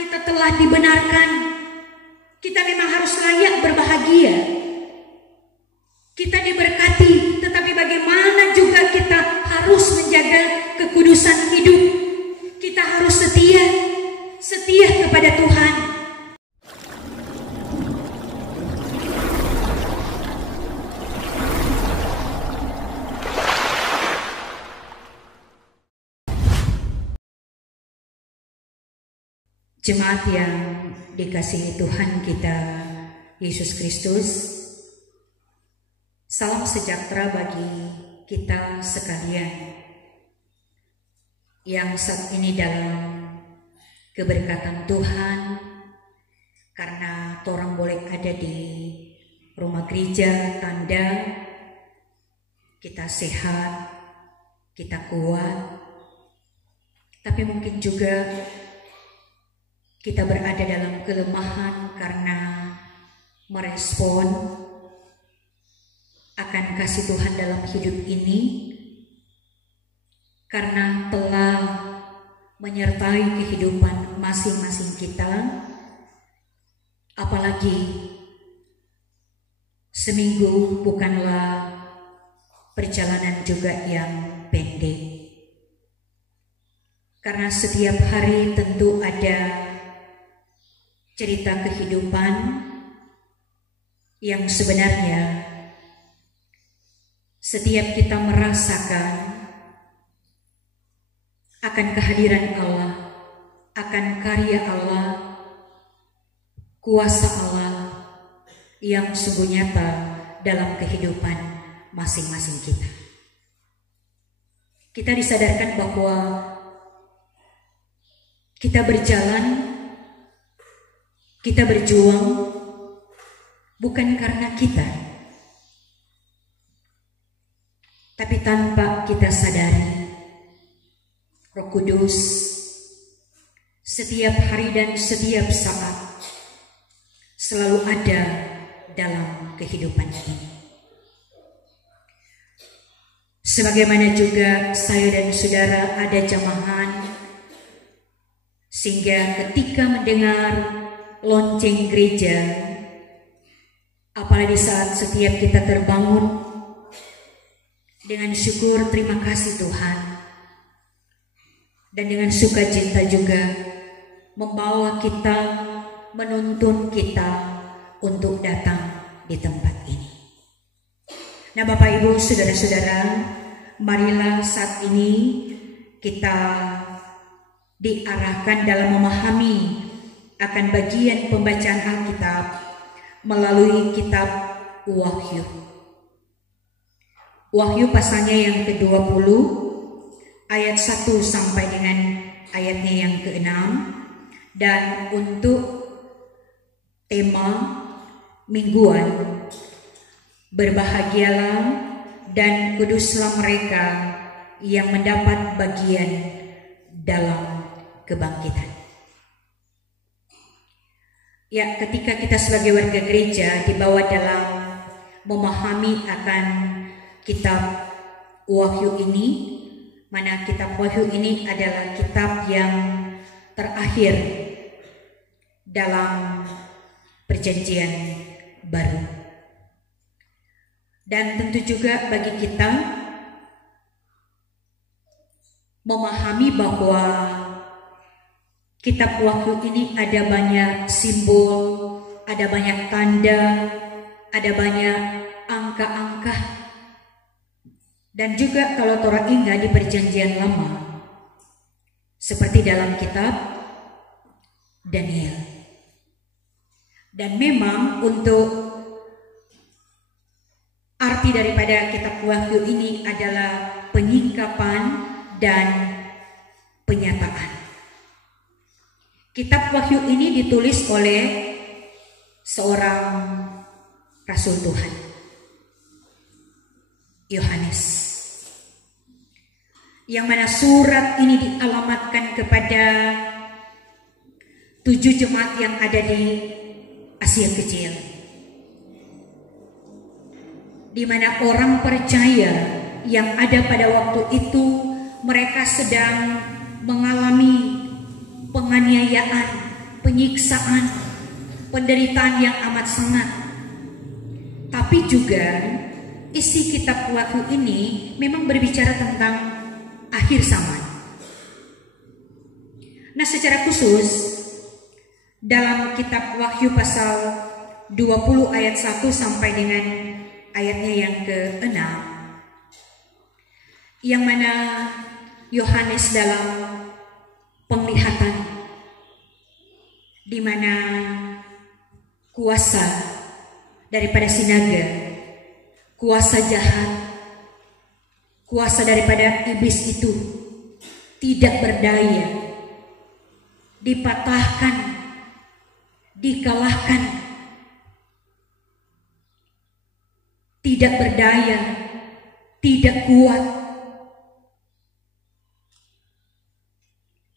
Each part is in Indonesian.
kita telah dibenarkan, kita memang harus layak berbahagia. Kita diberkati, tetapi bagaimana juga kita harus menjaga kekudusan hidup. Kita harus setia kepada Tuhan. Jemaat yang dikasihi Tuhan kita Yesus Kristus, salam sejahtera bagi kita sekalian yang saat ini dalam keberkatan Tuhan, karena orang boleh ada di rumah gereja, tanda kita sehat, kita kuat, tapi mungkin juga kita berada dalam kelemahan karena merespon akan kasih Tuhan dalam hidup ini, karena telah menyertai kehidupan masing-masing kita. Apalagi seminggu bukanlah perjalanan juga yang pendek, karena setiap hari tentu ada cerita kehidupan yang sebenarnya setiap kita merasakan akan kehadiran Allah, akan karya Allah, kuasa Allah yang sungguh nyata dalam kehidupan masing-masing kita. Kita disadarkan bahwa kita berjalan, kita berjuang bukan karena kita, tapi tanpa kita sadari, Roh Kudus setiap hari dan setiap saat selalu ada dalam kehidupan ini. Sebagaimana juga saya dan saudara ada jamahan, sehingga ketika mendengar lonceng gereja, apalagi saat setiap kita terbangun dengan syukur terima kasih Tuhan, dan dengan sukacita juga membawa kita, menuntun kita untuk datang di tempat ini. Nah, Bapak Ibu, saudara-saudara, marilah saat ini kita diarahkan dalam memahami akan bagian pembacaan Alkitab melalui kitab Wahyu. Wahyu pasalnya yang ke-20 ayat 1 sampai dengan ayatnya yang ke-6, dan untuk tema mingguan, berbahagialah dan kuduslah mereka yang mendapat bagian dalam kebangkitan. Ya, ketika kita sebagai warga gereja dibawa dalam memahami akan kitab Wahyu ini, mana kitab Wahyu ini adalah kitab yang terakhir dalam perjanjian baru. Dan tentu juga bagi kita memahami bahwa kitab Wahyu ini ada banyak simbol, ada banyak tanda, ada banyak angka-angka. Dan juga kalau Torah ingat di perjanjian lama, seperti dalam kitab Daniel. Dan memang untuk arti daripada kitab Wahyu ini adalah penyingkapan dan penyataan. Kitab Wahyu ini ditulis oleh seorang Rasul Tuhan, Yohanes, yang mana surat ini dialamatkan kepada 7 jemaat yang ada di Asia Kecil, di mana orang percaya yang ada pada waktu itu mereka sedang mengalami penganiayaan, penyiksaan, penderitaan yang amat sangat. Tapi juga isi kitab Wahyu ini memang berbicara tentang akhir zaman. Nah, secara khusus dalam kitab Wahyu pasal 20 ayat 1 sampai dengan ayatnya yang ke-6, yang mana Yohanes dalam penglihatan di mana kuasa daripada si naga, kuasa jahat, kuasa daripada iblis itu tidak berdaya, dipatahkan, dikalahkan, tidak berdaya, tidak kuat,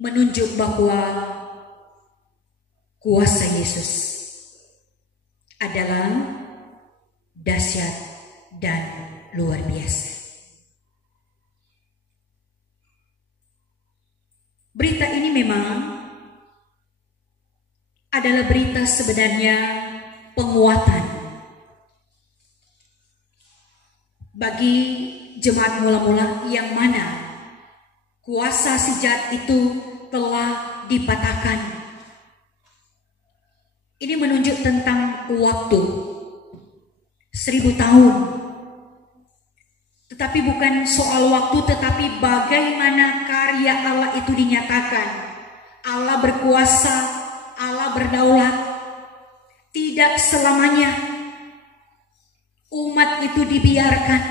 menunjuk bahwa kuasa Yesus adalah dahsyat dan luar biasa. Berita ini memang adalah berita sebenarnya penguatan bagi jemaat mula-mula yang mana kuasa si jahat itu telah dipatahkan. Ini menunjuk tentang waktu 1000 tahun. Tetapi bukan soal waktu, tetapi bagaimana karya Allah itu dinyatakan. Allah berkuasa, Allah berdaulat. Tidak selamanya umat itu dibiarkan.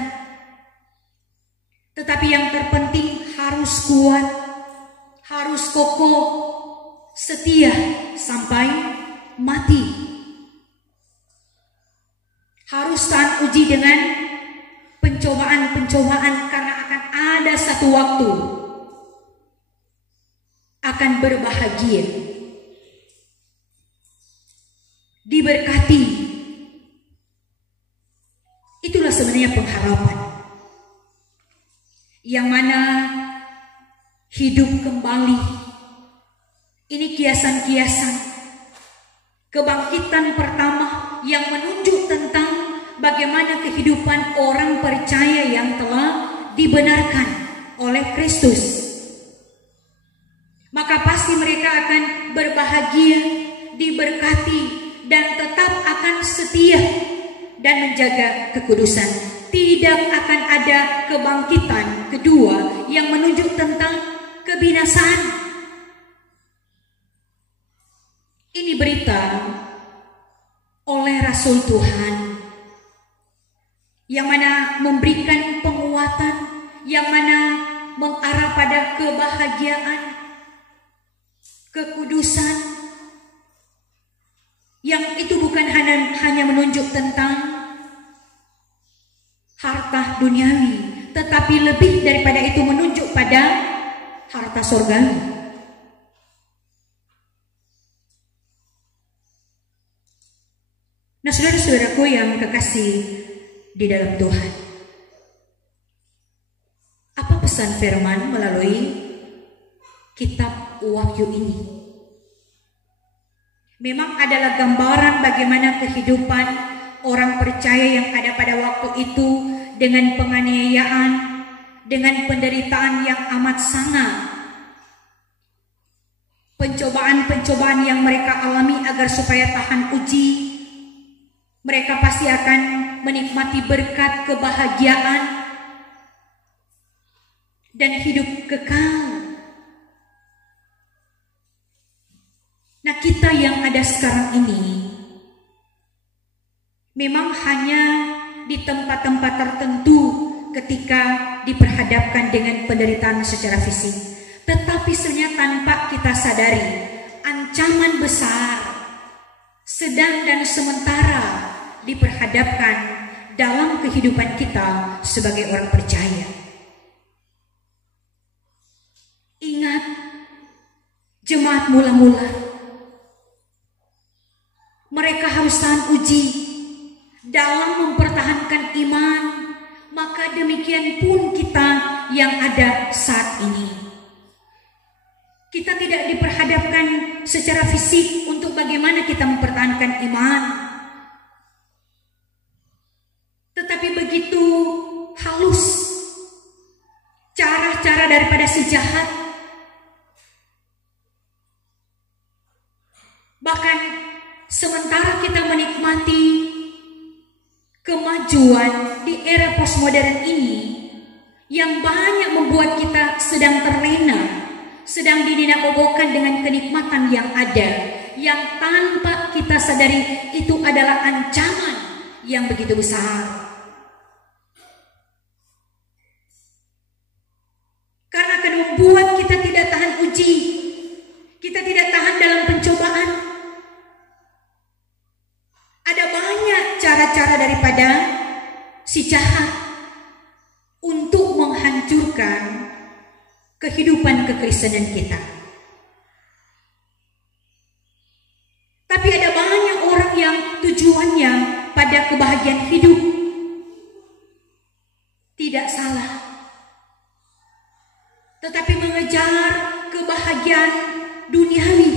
Tetapi yang terpenting harus kuat, harus kokoh, setia sampai mati. Harus tahan uji dengan pencobaan-pencobaan, karena akan ada satu waktu akan berbahagia, diberkati. Itulah sebenarnya pengharapan yang mana hidup kembali. Ini kiasan-kiasan kebangkitan pertama yang menunjuk tentang bagaimana kehidupan orang percaya yang telah dibenarkan oleh Kristus. Maka pasti mereka akan berbahagia, diberkati, dan tetap akan setia dan menjaga kekudusan. Tidak akan ada kebangkitan kedua yang menunjuk tentang kebinasaan. Ini berita oleh Rasul Tuhan yang mana memberikan penguatan, yang mana mengarah pada kebahagiaan, kekudusan, yang itu bukan hanya menunjuk tentang harta duniawi, tetapi lebih daripada itu menunjuk pada harta surgawi. Nah, saudara-saudaraku yang kekasih di dalam Tuhan, apa pesan firman melalui kitab Wahyu ini? Memang adalah gambaran bagaimana kehidupan orang percaya yang ada pada waktu itu, dengan penganiayaan, dengan penderitaan yang amat sangat, pencobaan-pencobaan yang mereka alami agar supaya tahan uji. Mereka pasti akan menikmati berkat kebahagiaan dan hidup kekal. Nah, kita yang ada sekarang ini memang hanya di tempat-tempat tertentu ketika diperhadapkan dengan penderitaan secara fisik. Tetapi sebenarnya tanpa kita sadari, ancaman besar sedang dan sementara diperhadapkan dalam kehidupan kita sebagai orang percaya. Ingat, jemaat mula-mula, mereka harus tahan uji dalam mempertahankan iman. Maka demikian pun kita yang ada saat ini. Kita tidak diperhadapkan secara fisik untuk bagaimana kita mempertahankan iman. Tetapi begitu halus cara-cara daripada si jahat. Bahkan sementara kita menikmati kemajuan di era postmodern ini yang banyak membuat kita sedang terlena, sedang didinabobokan dengan kenikmatan yang ada, yang tanpa kita sadari itu adalah ancaman yang begitu besar. Karena akan membuat kita tidak tahan uji, kita tidak tahan dalam pencobaan. Ada banyak cara-cara daripada si jahat untuk menghancurkan kehidupan kekristenan kita. Tapi ada banyak orang yang tujuannya pada kebahagiaan hidup. Tidak salah. Tetapi mengejar kebahagiaan duniawi.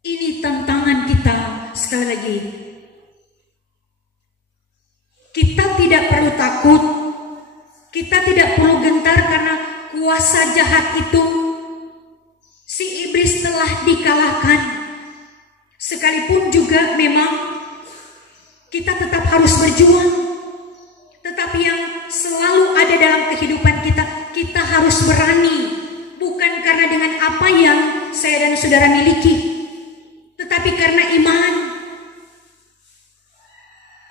Ini tantangan kita sekali lagi. Kita tidak perlu takut. Kita tidak perlu gentar karena kuasa jahat itu, si iblis telah dikalahkan. Sekalipun juga memang kita tetap harus berjuang. Tetapi yang selalu ada dalam kehidupan kita, kita harus berani. Bukan karena dengan apa yang saya dan saudara miliki, tetapi karena iman.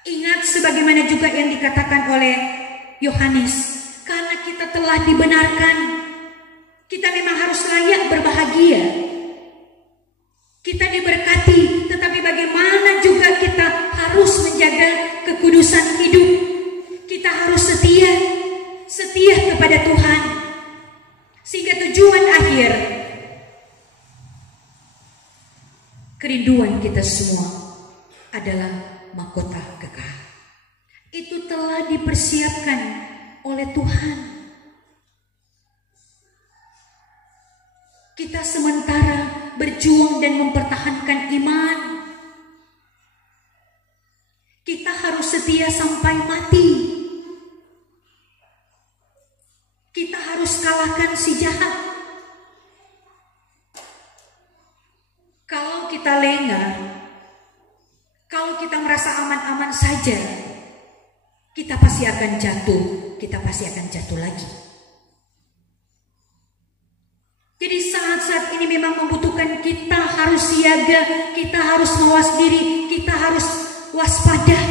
Ingat sebagaimana juga yang dikatakan oleh Yohanes, karena kita telah dibenarkan, kita memang harus layak berbahagia. Kita diberkati, tetapi bagaimana juga kita harus menjaga kekudusan hidup. Kita harus setia kepada Tuhan. Sehingga tujuan akhir, kerinduan kita semua adalah mahkota kekal. Itu telah dipersiapkan oleh Tuhan. Kita sementara berjuang dan mempertahankan iman. Kita harus setia sampai mati. Kita harus kalahkan si jahat. Kalau kita lengah, kalau kita merasa aman-aman saja, kita pasti akan jatuh, kita pasti akan jatuh lagi. Jadi saat-saat ini memang membutuhkan kita harus siaga, kita harus mawas diri, kita harus waspada.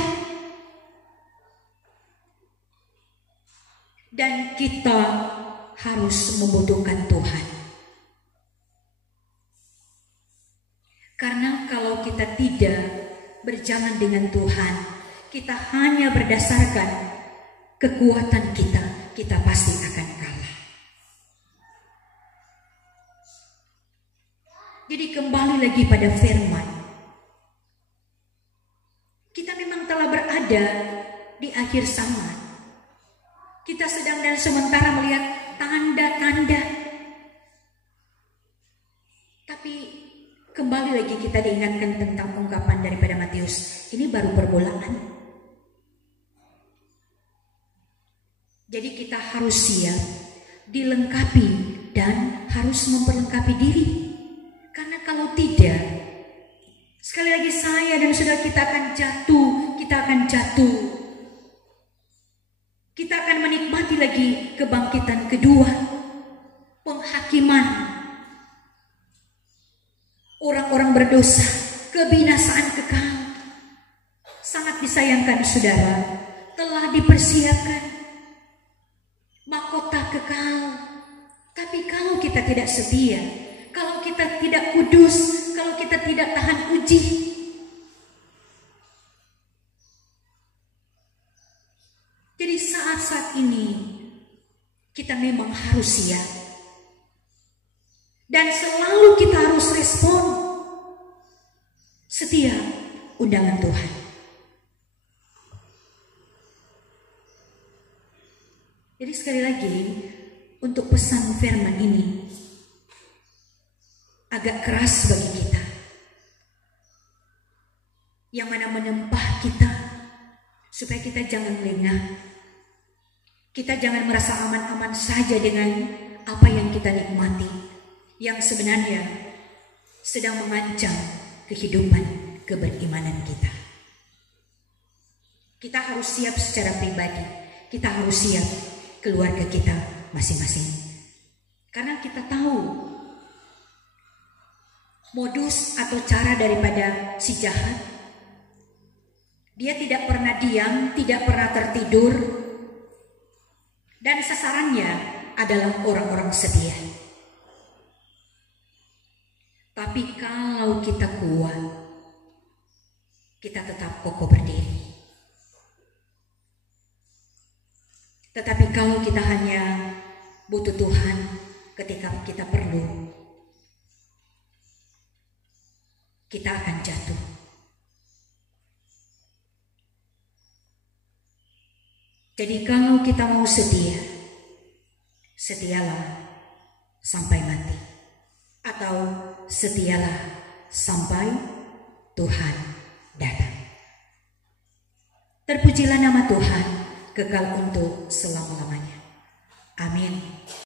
Dan kita harus membutuhkan Tuhan. Karena kalau kita tidak berjalan dengan Tuhan, kita hanya berdasarkan kekuatan kita, kita pasti akan kalah. Jadi kembali lagi pada firman. Kita memang telah berada di akhir zaman. Kita sedang dan sementara melihat tanda-tanda. Tapi kembali lagi kita diingatkan tentang ungkapan daripada Matius. Ini baru permulaan. Jadi kita harus siap, dilengkapi dan harus memperlengkapi diri. Karena kalau tidak, sekali lagi saya dan saudara kita akan jatuh, kita akan jatuh. Kita akan menikmati lagi kebangkitan kedua, penghakiman orang-orang berdosa, kebinasaan kekal. Sangat disayangkan saudara, telah dipersiapkan mahkota kekal. Tapi kalau kita tidak setia, kalau kita tidak kudus, kalau kita tidak tahan uji, jadi saat-saat ini kita memang harus siap. Dan selalu kita harus respon setiap undangan Tuhan. Jadi sekali lagi, untuk pesan firman ini agak keras bagi kita, yang mana menempah kita supaya kita jangan lengah. Kita jangan merasa aman-aman saja dengan apa yang kita nikmati, yang sebenarnya sedang mengancam kehidupan keberimanan kita. Kita harus siap secara pribadi, kita harus siap keluarga kita masing-masing. Karena kita tahu modus atau cara daripada si jahat. Dia tidak pernah diam, tidak pernah tertidur, dan sasarannya adalah orang-orang setia. Tapi kalau kita kuat, kita tetap kokoh berdiri. Tetapi kalau kita hanya butuh Tuhan ketika kita perlu, kita akan jatuh. Jadi kalau kita mau setia, setialah sampai mati, atau setialah sampai Tuhan datang. Terpujilah nama Tuhan, kekal untuk selama-lamanya. Amin.